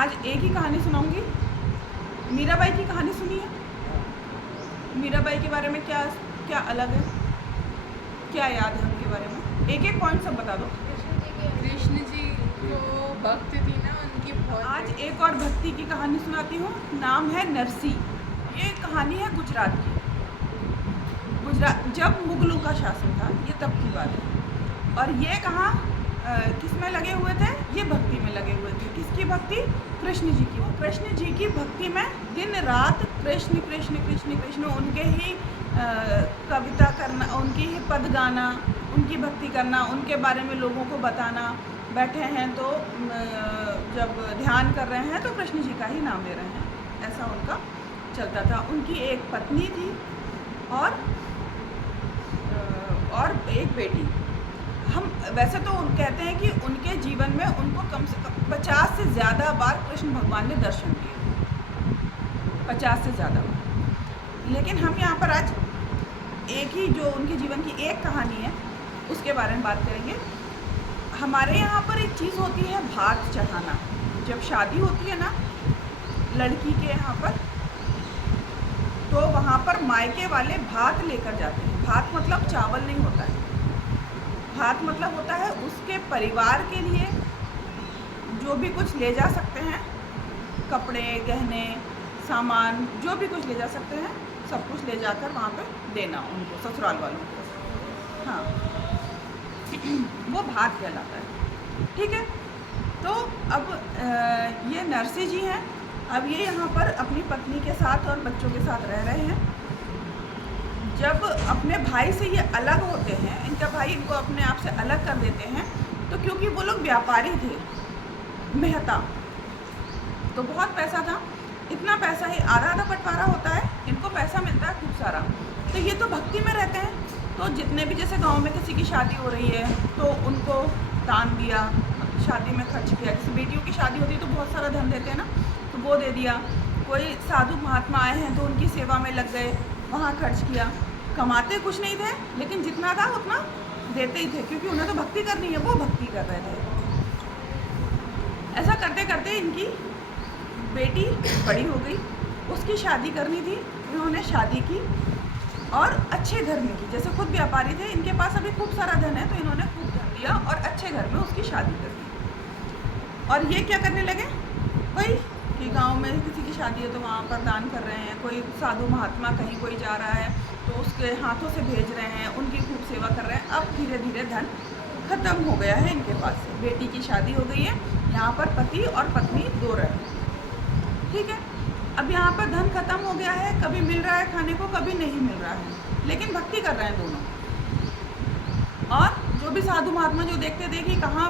आज एक ही कहानी सुनाऊंगी। मीराबाई की कहानी सुनिए। मीराबाई के बारे में क्या क्या अलग है, क्या याद है उनके बारे में? एक एक पॉइंट सब बता दो। कृष्ण जी को भक्त थी ना उनकी बहुत। आज एक और भक्ति की कहानी सुनाती हूँ। नाम है नरसी। ये कहानी है गुजरात की। गुजरात जब मुगलों का शासन था, ये तब की बात है। और ये कहाँ किस में लगे हुए थे? ये भक्ति में लगे हुए थे। किसकी भक्ति? कृष्ण जी की। कृष्ण जी की भक्ति में दिन रात कृष्ण कृष्ण कृष्ण कृष्ण उनके ही कविता करना, उनकी ही पद गाना, उनकी भक्ति करना, उनके बारे में लोगों को बताना। बैठे हैं तो जब ध्यान कर रहे हैं तो कृष्ण जी का ही नाम ले रहे हैं, ऐसा उनका चलता था। उनकी एक पत्नी थी और एक बेटी। हम वैसे तो कहते हैं कि उनके जीवन में उनको कम से कम 50 से ज़्यादा बार कृष्ण भगवान ने दर्शन दिए, 50 से ज़्यादा बार। लेकिन हम यहाँ पर आज एक ही जो उनके जीवन की एक कहानी है उसके बारे में बात करेंगे। हमारे यहाँ पर एक चीज़ होती है भात चढ़ाना। जब शादी होती है ना लड़की के यहाँ पर, तो वहाँ पर मायके वाले भात लेकर जाते हैं। भात मतलब चावल नहीं होता है, भात मतलब होता है उसके परिवार के लिए जो भी कुछ ले जा सकते हैं, कपड़े, गहने, सामान, जो भी कुछ ले जा सकते हैं, सब कुछ ले जाकर वहाँ पे देना उनको, ससुराल वालों को। हाँ, वो भात कहलाता है। ठीक है। तो अब ये नरसी जी हैं। अब ये यहाँ पर अपनी पत्नी के साथ और बच्चों के साथ रह रहे हैं। जब अपने भाई से ये अलग होते हैं, इनका भाई इनको अपने आप से अलग कर देते हैं, तो क्योंकि वो लोग व्यापारी थे, मेहता, तो बहुत पैसा था। इतना पैसा ही आधा आधा बंटवारा होता है, इनको पैसा मिलता है खूब सारा। तो ये तो भक्ति में रहते हैं, तो जितने भी जैसे गांव में किसी की शादी हो रही है तो उनको दान दिया, शादी में खर्च किया। जैसे बेटियों की शादी होती है तो बहुत सारा धन देते हैं ना, तो वो दे दिया। कोई साधु महात्मा आए हैं तो उनकी सेवा में लग गए, वहाँ खर्च किया। कमाते कुछ नहीं थे, लेकिन जितना था उतना देते ही थे, क्योंकि उन्हें तो भक्ति करनी है, वो भक्ति कर रहे थे। ऐसा करते करते इनकी बेटी बड़ी हो गई, उसकी शादी करनी थी। इन्होंने शादी की और अच्छे घर में की। जैसे खुद व्यापारी थे, इनके पास अभी खूब सारा धन है, तो इन्होंने खूब धन दिया और अच्छे घर में उसकी शादी कर दी। और ये क्या करने लगे, वही कि गांव में किसी की शादी है तो वहाँ पर दान कर रहे हैं। कोई साधु महात्मा कहीं कोई जा रहा है तो उसके हाथों से भेज रहे हैं, उनकी खूब सेवा कर रहे हैं। अब धीरे धीरे धन खत्म हो गया है इनके पास से। बेटी की शादी हो गई है, यहाँ पर पति और पत्नी दो रहे। ठीक है। अब यहाँ पर धन खत्म हो गया है, कभी मिल रहा है खाने को, कभी नहीं मिल रहा है, लेकिन भक्ति कर रहे हैं दोनों। और जो भी साधु महात्मा जो देखते थे कि कहाँ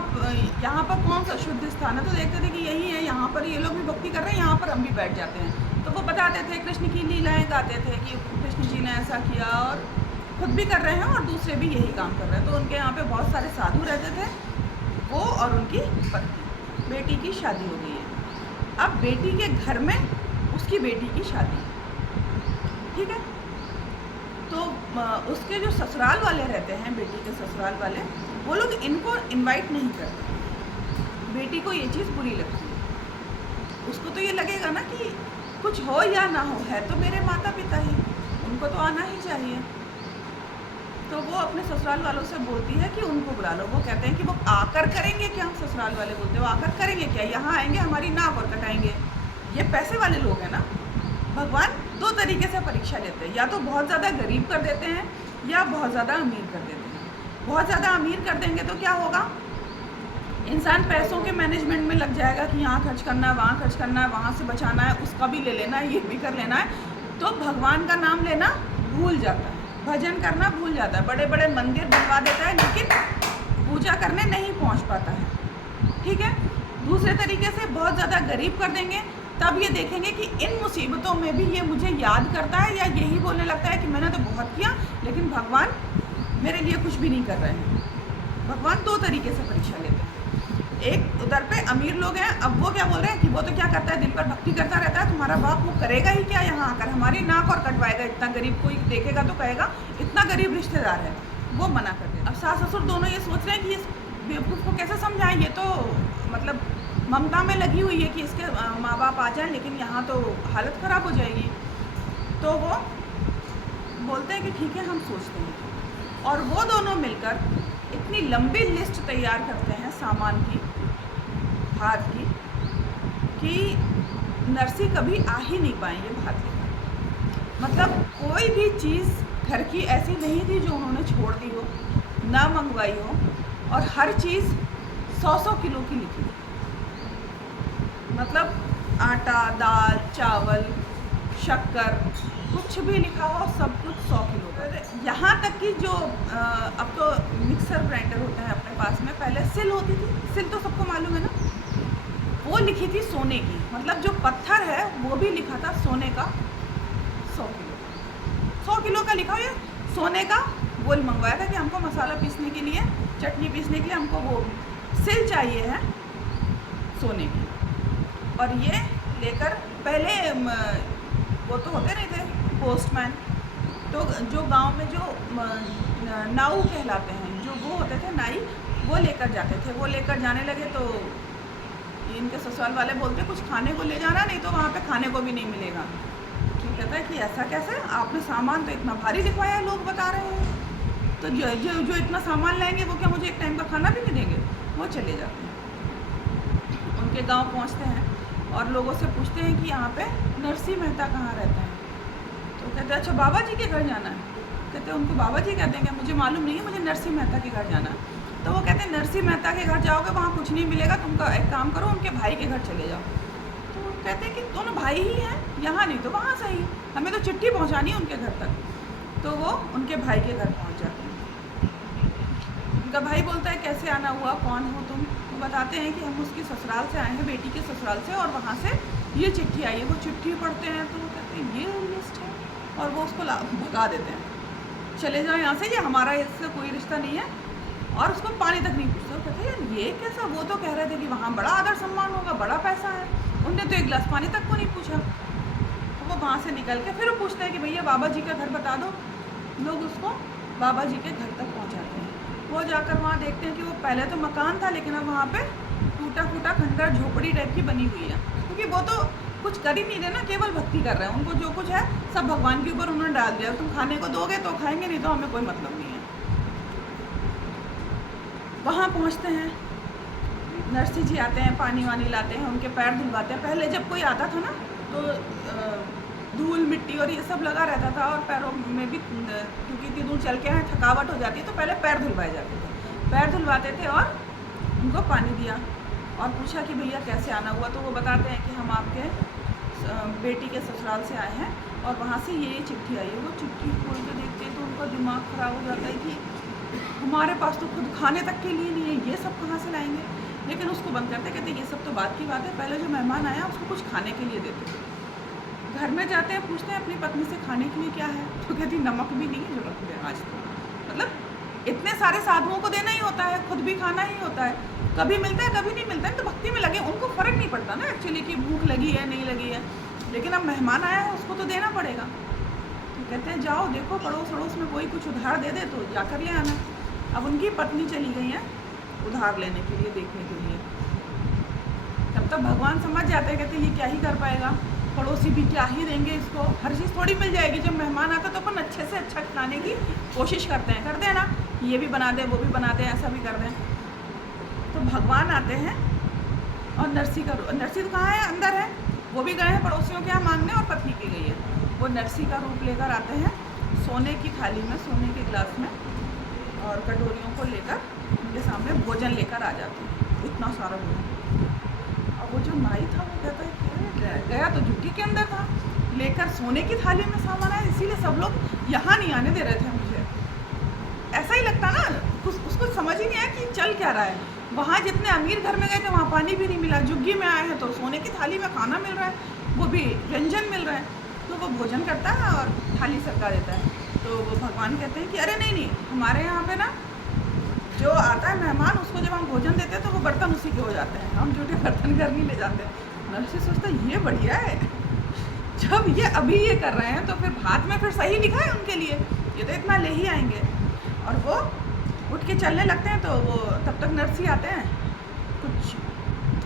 यहाँ पर कौन सा शुद्ध स्थान है, तो देखते थे कि यही है, यहाँ पर ये लोग भी भक्ति कर रहे हैं, यहाँ पर हम भी बैठ जाते हैं। तो वो बताते थे, कृष्ण की लीलाएं गाते थे कि कृष्ण जी ने ऐसा किया, और खुद भी कर रहे हैं और दूसरे भी यही काम कर रहे हैं। तो उनके यहाँ पे बहुत सारे साधु रहते थे, वो और उनकी पत्नी। बेटी की शादी हो गई है। अब बेटी के घर में उसकी बेटी की शादी, ठीक है। तो उसके जो ससुराल वाले रहते हैं, बेटी के ससुराल वाले, वो लोग इनको इनवाइट नहीं करते। बेटी को ये चीज़ बुरी लगती है। उसको तो ये लगेगा ना कि कुछ हो या ना हो, है तो मेरे माता पिता ही, उनको तो आना ही चाहिए। तो वो अपने ससुराल वालों से बोलती है कि उनको बुला लो। वो कहते हैं कि वो आकर करेंगे क्या? ससुराल वाले बोलते हैं वो आकर करेंगे क्या, यहाँ आएंगे हमारी नाक और कटाएंगे। ये पैसे वाले लोग हैं ना। भगवान दो तरीके से परीक्षा लेते हैं, या तो बहुत ज़्यादा गरीब कर देते हैं या बहुत ज़्यादा अमीर कर देते हैं। बहुत ज़्यादा अमीर कर देंगे तो क्या होगा, इंसान पैसों के मैनेजमेंट में लग जाएगा कि यहाँ खर्च करना है, वहाँ खर्च करना है, वहाँ से बचाना है, उसका भी ले लेना है, ये भी कर लेना है। तो भगवान का नाम लेना भूल जाता है, भजन करना भूल जाता है, बड़े बड़े मंदिर बनवा देता है, लेकिन पूजा करने नहीं पहुँच पाता है। ठीक है। दूसरे तरीके से बहुत ज़्यादा गरीब कर देंगे, तब ये देखेंगे कि इन मुसीबतों में भी ये मुझे याद करता है, या यही बोलने लगता है कि मैंने तो बहुत किया लेकिन भगवान मेरे लिए कुछ भी नहीं कर रहे हैं। भगवान दो तरीके से परीक्षा लेते हैं। एक उधर पे अमीर लोग हैं, अब वो क्या बोल रहे हैं कि वो तो क्या करता है, दिन भर भक्ति करता रहता है, तुम्हारा बाप वो करेगा ही क्या यहाँ आकर, हमारी नाक और कटवाएगा। इतना गरीब कोई देखेगा तो कहेगा इतना गरीब रिश्तेदार है, वो मना कर दे। अब सास ससुर दोनों ये सोच रहे हैं कि इस बेवकूफ़ को कैसे समझाएं, ये तो मतलब ममता में लगी हुई है कि इसके माँ बाप आ जाएं, लेकिन यहाँ तो हालत ख़राब हो जाएगी। तो वो बोलते हैं कि ठीक है, हम सोचते हैं। और वो दोनों मिलकर इतनी लंबी लिस्ट तैयार करते हैं सामान की, भात की, कि नरसी कभी आ ही नहीं पाई ये भात लेकर। मतलब कोई भी चीज़ घर की ऐसी नहीं थी जो उन्होंने छोड़ दी हो, ना मंगवाई हो, और हर चीज़ 100-100 किलो की लिखी थी। मतलब आटा, दाल, चावल, शक्कर, कुछ भी लिखा हो, सब कुछ 100 किलो का। यहाँ तक कि जो अब तो मिक्सर ग्राइंडर होता है अपने पास में, पहले सिल होती थी, सिल तो सबको मालूम है ना, वो लिखी थी सोने की। मतलब जो पत्थर है वो भी लिखा था सोने का 100 किलो, 100 किलो का लिखा हुआ सोने का। वो मंगवाया था कि हमको मसाला पीसने के लिए, चटनी पीसने के लिए हमको वो सिल चाहिए है सोने की। और ये लेकर पहले वो तो होते नहीं थे पोस्टमैन, तो जो गांव में जो नाऊ कहलाते हैं, जो वो होते थे नाई, वो लेकर जाते थे। वो लेकर जाने लगे तो इनके ससुराल वाले बोलते कुछ खाने को ले जाना, नहीं तो वहाँ पे खाने को भी नहीं मिलेगा। तो कहता है कि ऐसा कैसे, आपने सामान तो इतना भारी लिखवाया है, लोग बता रहे हैं, तो जो इतना सामान लाएंगे वो क्या मुझे एक टाइम का खाना भी नहीं देंगे। वो चले जाते हैं, उनके गांव पहुंचते हैं और लोगों से पूछते हैं कि यहाँ पे नरसी मेहता कहाँ रहता है। तो कहते हैं अच्छा बाबा जी के घर जाना है। कहते हैं उनको बाबा जी कहते हैं, मुझे मालूम नहीं है, मुझे नरसी मेहता के घर जाना है। तो वो कहते हैं नरसी मेहता के घर जाओगे वहाँ कुछ नहीं मिलेगा, तुम एक काम करो, उनके भाई के घर चले जाओ। तो वो कहते हैं कि दोनों भाई ही हैं, यहाँ नहीं तो वहाँ सही, हमें तो चिट्ठी पहुँचानी है उनके घर तक। तो वो उनके भाई के घर पहुँच जाते हैं। उनका भाई बोलता है कैसे आना हुआ, कौन हो तुम। वो बताते हैं कि हम उसके ससुराल से आए हैं, बेटी के ससुराल से, और वहाँ से ये चिट्ठी आई है। वो चिट्ठी पढ़ते हैं तो वो कहते हैं ये लिस्ट है, और वो उसको भगा देते हैं, चले जाओ यहाँ से, ये हमारा इससे कोई रिश्ता नहीं है, और उसको पानी तक नहीं पूछते। वो कहते हैं यार ये कैसा, वो तो कह रहे थे कि वहाँ बड़ा आदर सम्मान होगा, बड़ा पैसा है, उनने तो एक गिलास पानी तक को नहीं पूछा। तो वो वहाँ से निकल के फिर वो पूछते हैं कि भैया बाबा जी का घर बता दो। लोग उसको बाबा जी के घर तक पहुँचाते हैं। वो जाकर वहाँ देखते हैं कि वो पहले तो मकान था, लेकिन अब वहाँ पे टूटा फूटा खंडर झोपड़ी टाइप की बनी हुई है, क्योंकि वो तो कुछ कर ही नहीं रहे ना, केवल भक्ति कर रहे हैं। उनको जो कुछ है सब भगवान के ऊपर उन्होंने डाल दिया, तुम खाने को दोगे तो खाएंगे, नहीं तो हमें कोई मतलब नहीं है। वहाँ पहुँचते हैं, नरसी जी आते हैं, पानी वानी लाते हैं, उनके पैर धुलवाते हैं। पहले जब कोई आता था ना तो धूल मिट्टी और ये सब लगा रहता था, और पैरों में भी, क्योंकि इतनी दूर चल के आए, थकावट हो जाती है, तो पहले पैर धुलवाए जाते थे। पैर धुलवाते थे और उनको पानी दिया और पूछा कि भैया कैसे आना हुआ। तो वो बताते हैं कि हम आपके बेटी के ससुराल से आए हैं और वहाँ से ये चिट्ठी आई है। वो चिट्ठी खोल के देखते हैं तो उनका दिमाग ख़राब हो जाता है कि हमारे पास तो खुद खाने तक के लिए नहीं है, ये सब कहाँ से लाएंगे। लेकिन उसको बंद करते, कहते ये सब तो बात की बात है, पहले जो मेहमान आया उसको कुछ खाने के लिए देते। घर में जाते हैं, पूछते हैं अपनी पत्नी से खाने के लिए क्या है, तो कहती नमक भी नहीं है जो रख दे आज तो। मतलब इतने सारे साधुओं को देना ही होता है, खुद भी खाना ही होता है, कभी मिलता है कभी नहीं मिलता है। तो भक्ति में लगे, उनको फ़र्क नहीं पड़ता ना एक्चुअली कि भूख लगी है नहीं लगी है, लेकिन अब मेहमान आया है उसको तो देना पड़ेगा। तो कहते हैं जाओ देखो पड़ोस अड़ोस में कोई कुछ उधार दे दे तो जाकर ले आना। अब उनकी पत्नी चली गई है उधार लेने के लिए, देखने के लिए। तब तक भगवान समझ जाते हैं, कहते ये क्या ही कर पाएगा, पड़ोसी भी क्या ही देंगे इसको, हर चीज़ थोड़ी मिल जाएगी। जब मेहमान आता तो अपन अच्छे से अच्छा खाने की कोशिश करते हैं ना, ये भी बना दें वो भी बना दें, ऐसा भी कर दें। तो भगवान आते हैं और नरसी तो कहाँ है, अंदर है, वो भी गए हैं पड़ोसियों के यहाँ मांगने, और पत्नी की गई है। वो नरसी का रूप लेकर आते हैं, सोने की थाली में, सोने के गिलास में, और कटोरियों को लेकर उनके सामने भोजन लेकर आ जाते हैं, इतना सारा भोजन। और वो जो नाई था वो कहता है गया तो झुग्गी के अंदर था, लेकर सोने की थाली में सामान आया, इसीलिए सब लोग यहाँ नहीं आने दे रहे थे मुझे। ऐसा ही लगता ना, उसको समझ ही नहीं आया कि चल क्या रहा है। वहाँ जितने अमीर घर में गए थे वहाँ पानी भी नहीं मिला, झुग्गी में आए हैं तो सोने की थाली में खाना मिल रहा है, वो भी व्यंजन मिल रहा है। तो वो भोजन करता है और थाली सरका देता है। तो वो भगवान कहते हैं कि अरे नहीं, हमारे यहाँ पे ना जो आता है मेहमान, उसको जब हम भोजन देते हैं तो वो बर्तन उसी के हो जाते हैं, हम जूठे बर्तन घर नहीं ले जाते। नरसी सोचता ये बढ़िया है, जब ये अभी ये कर रहे हैं तो फिर भात में फिर सही लिखा है उनके लिए, ये तो इतना ले ही आएंगे। और वो उठ के चलने लगते हैं तो वो तब तक नरसी आते हैं, कुछ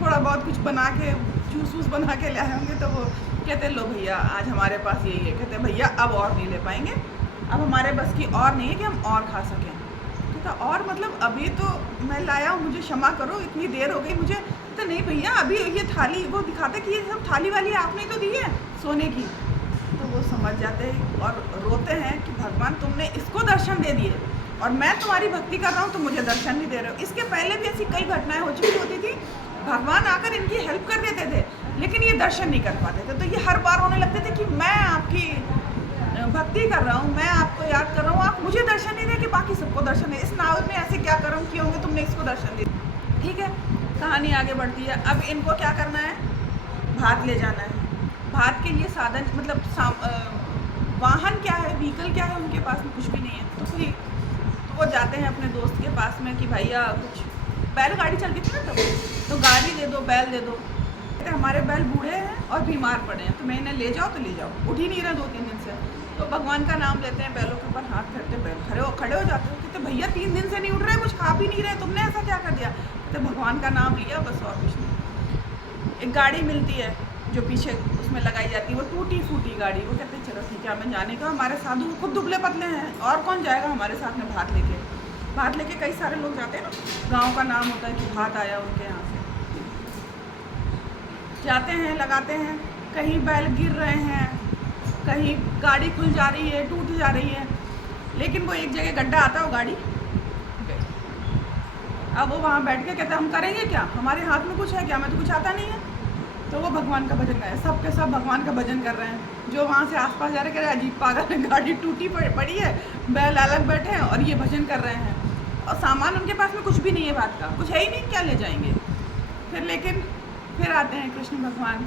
थोड़ा बहुत कुछ बना के जूस वूस बना के ले आए होंगे, तो वो कहते लो भैया आज हमारे पास यही है। कहते भैया अब और नहीं ले पाएंगे, अब हमारे बस की और नहीं है कि हम और खा सकें। कहता और मतलब अभी तो मैं लाया हूँ, मुझे क्षमा करो, इतनी देर हो गई मुझे। तो नहीं भैया अभी ये थाली, वो दिखाते कि ये सब थाली वाली आपने तो दी है सोने की। तो वो समझ जाते हैं और रोते हैं कि भगवान तुमने इसको दर्शन दे दिए और मैं तुम्हारी भक्ति कर रहा हूँ तो मुझे दर्शन नहीं दे रहे हो। इसके पहले भी ऐसी कई घटनाएं हो चुकी होती थी, भगवान आकर इनकी हेल्प कर देते थे लेकिन ये दर्शन नहीं कर पाते थे। तो ये हर बार होने लगते थे कि मैं आपकी भक्ति कर रहा हूँ, मैं आपको याद कर रहा हूँ, आप मुझे दर्शन नहीं दे कि बाकी सबको दर्शन दे। इस नाव में ऐसे क्या कर्म किए होंगे तुमने इसको दर्शन दे। ठीक है, कहानी आगे बढ़ती है। अब इनको क्या करना है, भात ले जाना है। भात के लिए साधन मतलब वाहन क्या है, व्हीकल क्या है, उनके पास में कुछ भी नहीं है। तो फिर तो वो जाते हैं अपने दोस्त के पास में कि भैया कुछ बैलगाड़ी चलती थी ना तब, तो गाड़ी दे दो, बैल दे दो। कहते हमारे बैल बूढ़े हैं और बीमार पड़े हैं, तो मैं इन्हें ले जाओ तो ले जाओ, उठ ही नहीं रहे 2-3 दिन से। तो भगवान का नाम लेते हैं, बैलों के ऊपर हाथ फेरते, बैल खड़े हो जाते हैं। कहते भैया 3 दिन से नहीं उठ रहे, कुछ खा भी नहीं रहे, तुमने ऐसा क्या कर दिया। कहते भगवान का नाम लिया बस और कुछ नहीं। एक गाड़ी मिलती है जो पीछे उसमें लगाई जाती है, वो टूटी फूटी गाड़ी। वो कहते हैं चलो ठीक है हमें जाने का, हमारे साधु खुद दुबले पतले हैं और कौन जाएगा हमारे साथ में भात लेके। भात लेके कई सारे लोग जाते हैं ना, गांव का नाम होता है कि भात आया उनके यहाँ से। जाते हैं, लगाते हैं, कहीं बैल गिर रहे हैं, कहीं गाड़ी खुल जा रही है, टूट जा रही है, लेकिन वो एक जगह गड्ढा आता है, वो गाड़ी गई। अब वो वहाँ बैठ के कहते हम करेंगे क्या, हमारे हाथ में कुछ है क्या, हमें तो कुछ आता नहीं है। तो वो भगवान का भजन गाए, सब के सब भगवान का भजन कर रहे हैं। जो वहाँ से आसपास जा रहे कह रहे हैं अजीब पागल है, गाड़ी टूटी पड़ी है, बैल अलग बैठे हैं और ये भजन कर रहे हैं और सामान उनके पास में कुछ भी नहीं है, बात का कुछ है ही नहीं, क्या ले जाएंगे। फिर आते हैं कृष्ण भगवान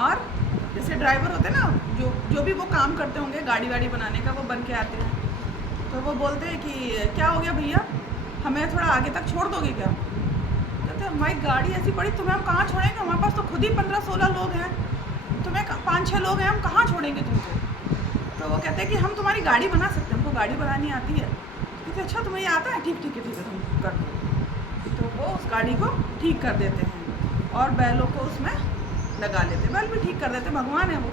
और जैसे ड्राइवर होते हैं ना, जो भी वो काम करते होंगे गाड़ी वाड़ी बनाने का, वो बन के आते हैं। तो वो बोलते हैं कि क्या हो गया भैया, हमें थोड़ा आगे तक छोड़ दोगे क्या। कहते हमारी गाड़ी ऐसी पड़ी, तुम्हें हम कहाँ छोड़ेंगे, हमारे पास तो खुद ही 15-16 लोग हैं, तुम्हें 5-6 लोग हैं, हम कहाँ छोड़ेंगे तुमको। तो वो कहते हैं कि हम तुम्हारी गाड़ी बना सकते हैं, हमको गाड़ी बनानी आती है। कहते अच्छा तुम्हें ये आता है, ठीक है तुम कर दो। तो वो उस गाड़ी को ठीक कर देते हैं और बैलों को उसमें लगा लेते हैं, बैल भी ठीक कर देते, भगवान है वो।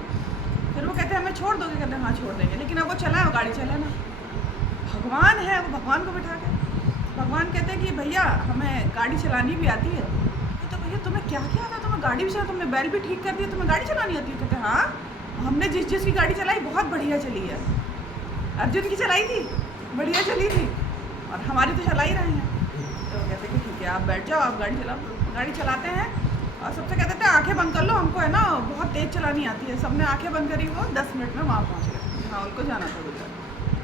फिर वो कहते हैं हमें छोड़ दोगे, कहते हैं हाँ छोड़ देंगे, लेकिन अब वो चलाए, वो गाड़ी चले ना, भगवान है वो, भगवान को बिठा के। भगवान कहते हैं कि भैया हमें गाड़ी चलानी भी आती है। तो भैया तुम्हें क्या क्या आता है, तुम्हें गाड़ी भी चला, तुमने बैल भी ठीक कर दिया, तुम्हें गाड़ी चलानी आती है। कहते हैं हाँ हमने जिस की गाड़ी चलाई बहुत बढ़िया चली है, अर्जुन की चलाई थी बढ़िया चली थी और हमारी तो चला ही रहे हैं। तो कहते हैं कि ठीक है आप बैठ जाओ, आप गाड़ी चलाओ। गाड़ी चलाते हैं और सबसे कहते थे आंखें बंद कर लो, हमको है ना बहुत तेज़ चलानी आती है। सबने आंखें बंद करी, वो 10 मिनट में वहाँ पहुँच गए, हाँ उनको जाना था गुजरात।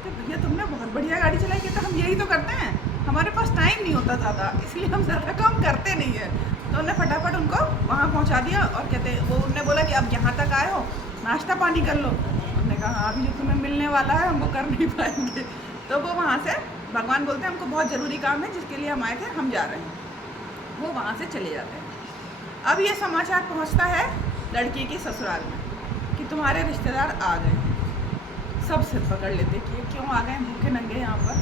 तो भैया तुमने बहुत बढ़िया गाड़ी चलाई। कहते हम यही तो करते हैं, हमारे पास टाइम नहीं होता ज़्यादा, इसलिए हम ज़्यादा काम करते नहीं है। तो उन्होंने फटाफट उनको वहाँ पहुँचा दिया और कहते वो उन्होंने बोला कि अब यहाँ तक आए हो नाश्ता पानी कर लो। उन्होंने कहा हाँ अभी जो तुम्हें मिलने वाला है हम वो कर नहीं पाएंगे। तो वो वहाँ से भगवान बोलते हैं हमको बहुत ज़रूरी काम है जिसके लिए हम आए थे, हम जा रहे हैं। वो वहाँ से चले जाते हैं। अब ये समाचार पहुँचता है लड़की की ससुराल में कि तुम्हारे रिश्तेदार आ गए हैं। सब सिर पकड़ लेते कि क्यों आ गए भूखे नंगे यहाँ पर,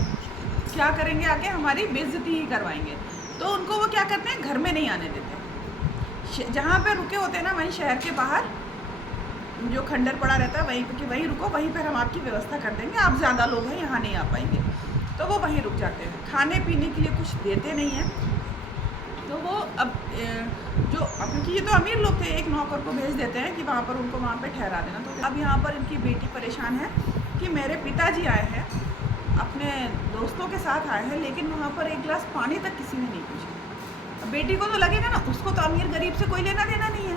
क्या करेंगे आके, हमारी बेइज्जती ही करवाएंगे। तो उनको वो क्या करते हैं, घर में नहीं आने देते। जहाँ पे रुके होते हैं ना वहीं शहर के बाहर जो खंडर पड़ा रहता है वहीं कि वहीं रुको, वहीं पर हम आपकी व्यवस्था कर देंगे, आप ज़्यादा लोग हैं यहाँ नहीं आ पाएंगे। तो वो वहीं रुक जाते हैं। खाने पीने के लिए कुछ देते नहीं हैं। तो वो अब क्योंकि ये तो अमीर लोग थे, एक नौकर को भेज देते हैं कि वहाँ पर उनको वहाँ पे ठहरा देना। तो अब यहाँ पर इनकी बेटी परेशान है कि मेरे पिताजी आए हैं, अपने दोस्तों के साथ आए हैं, लेकिन वहाँ पर एक गिलास पानी तक किसी ने नहीं पूछा। बेटी को तो लगेगा ना, उसको तो अमीर गरीब से कोई लेना देना नहीं है।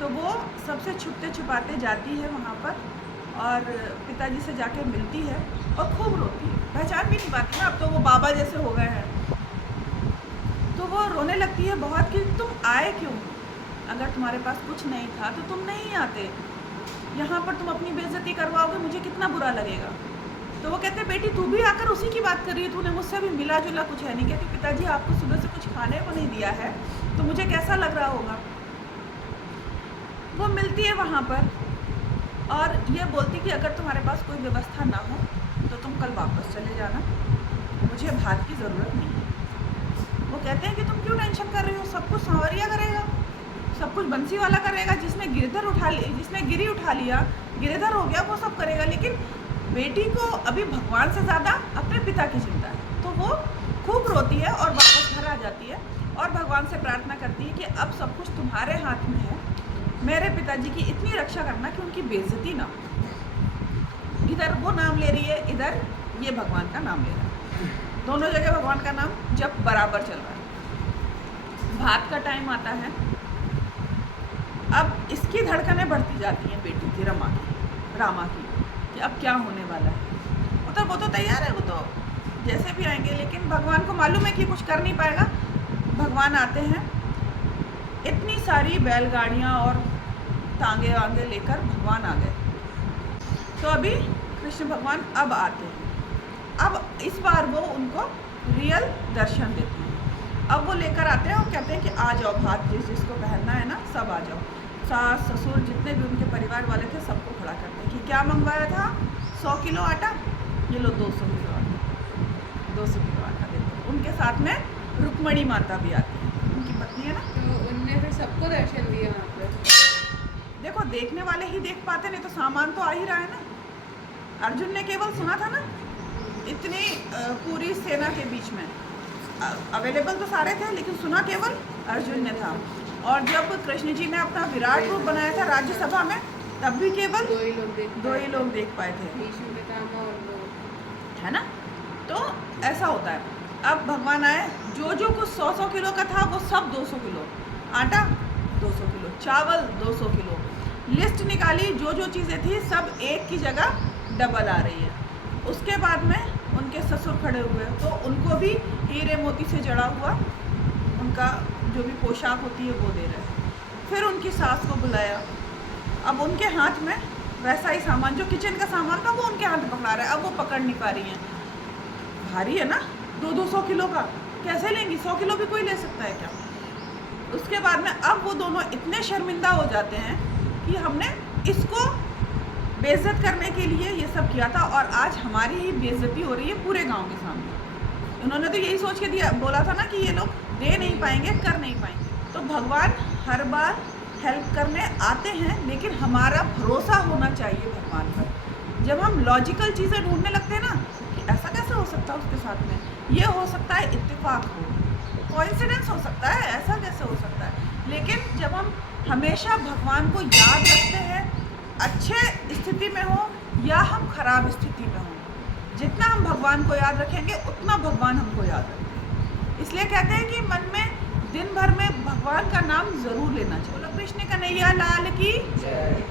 तो वो सबसे छुपते छुपाते जाती है वहाँ पर और पिताजी से जाके मिलती है और खूब रोती है, पहचान भी नहीं पाती ना, अब तो वो बाबा जैसे हो गए हैं। तो वो रोने लगती है बहुत कि तुम आए क्यों, अगर तुम्हारे पास कुछ नहीं था तो तुम नहीं आते, यहाँ पर तुम अपनी बेइज्जती करवाओगे, मुझे कितना बुरा लगेगा। तो वो कहते बेटी तू भी आकर उसी की बात कर रही है, तूने मुझसे भी मिला जुला कुछ है नहीं। कहती पिताजी आपको सुबह से कुछ खाने को नहीं दिया है तो मुझे कैसा लग रहा होगा। वो मिलती है वहाँ पर और ये बोलती कि अगर तुम्हारे पास कोई व्यवस्था ना हो तो तुम कल वापस चले जाना, मुझे भात की ज़रूरत नहीं है। वो कहते हैं कि तुम क्यों टेंशन कर रही हो, सब कुछ सांवरिया करेगा, सब कुछ बंसी वाला करेगा, जिसने गिरी उठा लिया, गिरधर हो गया, वो सब करेगा। लेकिन बेटी को अभी भगवान से ज़्यादा अपने पिता की चिंता है, तो वो खूब रोती है और वापस घर आ जाती है और भगवान से प्रार्थना करती है कि अब सब कुछ तुम्हारे हाथ में है, मेरे पिताजी की इतनी रक्षा करना कि उनकी बेइज्जती ना हो। इधर वो नाम ले रही है, इधर ये भगवान का नाम ले रहा है, दोनों जगह भगवान का नाम जब बराबर चल रहा है। भात का टाइम आता है, अब इसकी धड़कनें बढ़ती जाती हैं बेटी की, रामा की, कि अब क्या होने वाला है। वो तो तैयार है, वो तो जैसे भी आएंगे, लेकिन भगवान को मालूम है कि कुछ कर नहीं पाएगा। भगवान आते हैं, इतनी सारी बैलगाड़ियाँ और तांगे वांगे लेकर भगवान आ गए। तो अभी कृष्ण भगवान अब आते हैं, अब इस बार वो उनको रियल दर्शन देते हैं। अब वो लेकर आते हैं और कहते हैं कि आ जाओ, भात जिसको पहनना है ना, सब आ जाओ। सास ससुर जितने भी उनके परिवार वाले थे सबको खड़ा करते हैं कि क्या मंगवाया था, 100 किलो आटा, ये लो 200 किलो आटा, 200 किलो आटा देते हैं। उनके साथ में रुक्मणी माता भी आती है, उनकी पत्नी है ना। तो उनने फिर सबको दर्शन दिया वहाँ पर। देखो, देखने वाले ही देख पाते, नहीं तो सामान तो आ ही रहा है ना। अर्जुन ने केवल सुना था ना, इतनी पूरी सेना के बीच में अवेलेबल तो सारे थे, लेकिन सुना केवल अर्जुन ने था। और जब कृष्ण जी ने अपना विराट रूप बनाया था राज्यसभा में, तब भी केवल दो ही लोग देख पाए थे, भीष्म पितामह और वो, है ना। तो ऐसा होता है। अब भगवान आए, जो कुछ 100 किलो का था वो सब 200 किलो, आटा 200 किलो, चावल 200 किलो, लिस्ट निकाली, जो चीज़ें थी सब एक की जगह डबल आ रही है। उसके बाद में उनके ससुर खड़े हुए, तो उनको भी हीरे मोती से जड़ा हुआ उनका जो भी पोशाक होती है वो दे रहे हैं। फिर उनकी सास को बुलाया, अब उनके हाथ में वैसा ही सामान, जो किचन का सामान था वो उनके हाथ में पकड़ा रहा है। अब वो पकड़ नहीं पा रही हैं, भारी है ना, 200 किलो का कैसे लेंगी, 100 किलो भी कोई ले सकता है क्या। उसके बाद में अब वो दोनों इतने शर्मिंदा हो जाते हैं कि हमने इसको बेइज्जत करने के लिए ये सब किया था और आज हमारी ही बेइज्जती हो रही है पूरे गांव के सामने। उन्होंने तो यही सोच के बोला था ना कि ये लोग दे नहीं पाएंगे, कर नहीं पाएंगे। तो भगवान हर बार हेल्प करने आते हैं, लेकिन हमारा भरोसा होना चाहिए भगवान पर। जब हम लॉजिकल चीज़ें ढूंढने लगते हैं ना कि ऐसा कैसे हो सकता है उसके साथ में, ये हो सकता है इत्तेफाक हो, कोइंसिडेंस हो सकता है, ऐसा कैसे हो सकता है। लेकिन जब हम हमेशा भगवान को याद रखते हैं, अच्छे स्थिति में हो या हम खराब स्थिति में हो, जितना हम भगवान को याद रखेंगे उतना भगवान हमको याद रखेंगे। इसलिए कहते हैं कि मन में दिन भर में भगवान का नाम जरूर लेना चाहिए। बोलो कृष्ण कन्हैया लाल की जय।